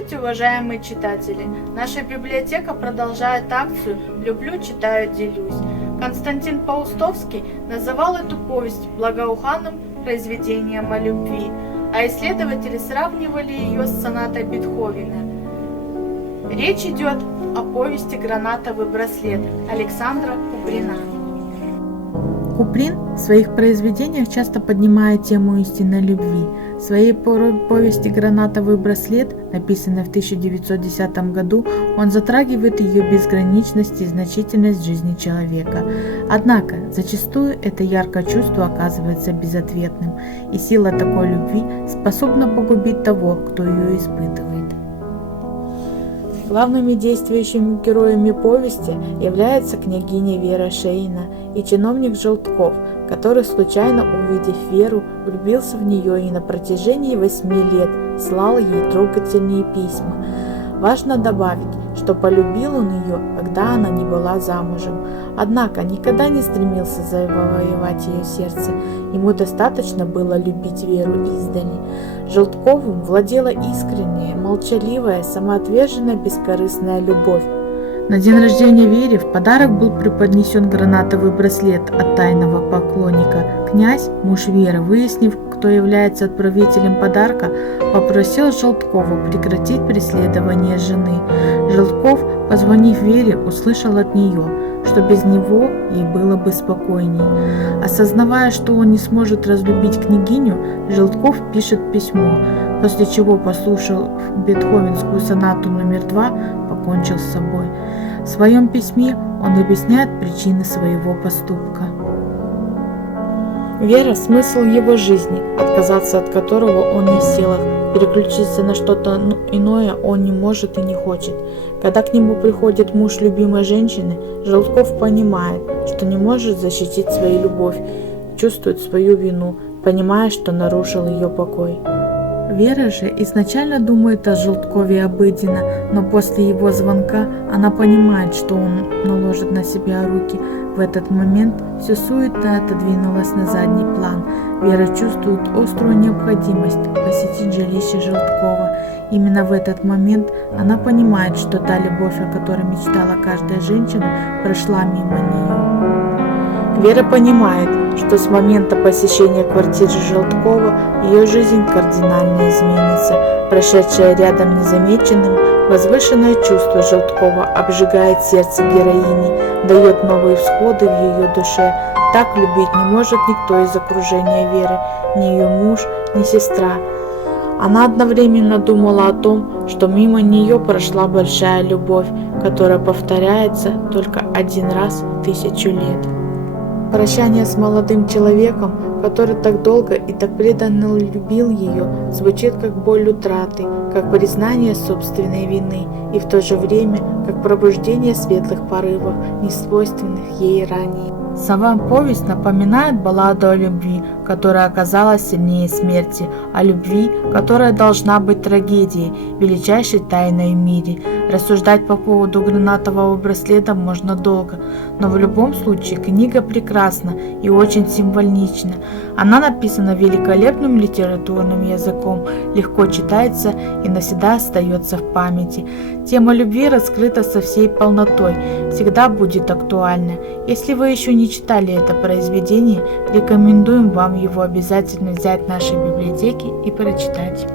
Здравствуйте, уважаемые читатели! Наша библиотека продолжает акцию «Люблю, читаю, делюсь». Константин Паустовский называл эту повесть благоуханным произведением о любви, а исследователи сравнивали ее с сонатой Бетховена. Речь идет о повести «Гранатовый браслет» Александра Куприна. Куприн в своих произведениях часто поднимает тему истинной любви. В своей повести «Гранатовый браслет», написанной в 1910 году, он затрагивает ее безграничность и значительность жизни человека. Однако, зачастую это яркое чувство оказывается безответным, и сила такой любви способна погубить того, кто ее испытывает. Главными действующими героями повести являются княгиня Вера Шеина и чиновник Желтков, который, случайно увидев Веру, влюбился в нее и на протяжении 8 лет слал ей трогательные письма. Важно добавить, что полюбил он ее, когда она не была замужем, однако никогда не стремился завоевать ее сердце, ему достаточно было любить Веру издали. Желтковым владела искренняя, молчаливая, самоотверженная, бескорыстная любовь. На день рождения Вере в подарок был преподнесен гранатовый браслет от тайного поклонника. Князь, муж Веры, выяснив, кто является отправителем подарка, попросил Желткова прекратить преследование жены. Желтков, позвонив Вере, услышал от нее, что без него ей было бы спокойней. Осознавая, что он не сможет разлюбить княгиню, Желтков пишет письмо, после чего, послушав бетховенскую сонату номер 2, покончил с собой. В своем письме он объясняет причины своего поступка. Вера – смысл его жизни, отказаться от которого он не в силах, переключиться на что-то иное он не может и не хочет. Когда к нему приходит муж любимой женщины, Желтков понимает, что не может защитить свою любовь, чувствует свою вину, понимая, что нарушил ее покой. Вера же изначально думает о Желткове обыденно, но после его звонка она понимает, что он наложит на себя руки. В этот момент все суета отодвинулась на задний план. Вера чувствует острую необходимость посетить жилище Желткова. Именно в этот момент она понимает, что та любовь, о которой мечтала каждая женщина, прошла мимо нее. Вера понимает, что с момента посещения квартиры Желткова ее жизнь кардинально изменится. Прошедшее рядом незамеченным, возвышенное чувство Желткова обжигает сердце героини, дает новые всходы в ее душе. Так любить не может никто из окружения Веры, ни ее муж, ни сестра. Она одновременно думала о том, что мимо нее прошла большая любовь, которая повторяется только один раз в 1000 лет. Прощание с молодым человеком, который так долго и так преданно любил ее, звучит как боль утраты, как признание собственной вины и в то же время как пробуждение светлых порывов, несвойственных ей ранее. Сама повесть напоминает балладу о любви, которая оказалась сильнее смерти, о любви, которая должна быть трагедией, величайшей тайной в мире. Рассуждать по поводу гранатового браслета можно долго, но в любом случае книга прекрасна и очень символична. Она написана великолепным литературным языком, легко читается и навсегда остается в памяти. Тема любви раскрыта со всей полнотой, всегда будет актуальна. Если вы еще не читали это произведение, рекомендуем вам его обязательно взять в нашей библиотеке и прочитать.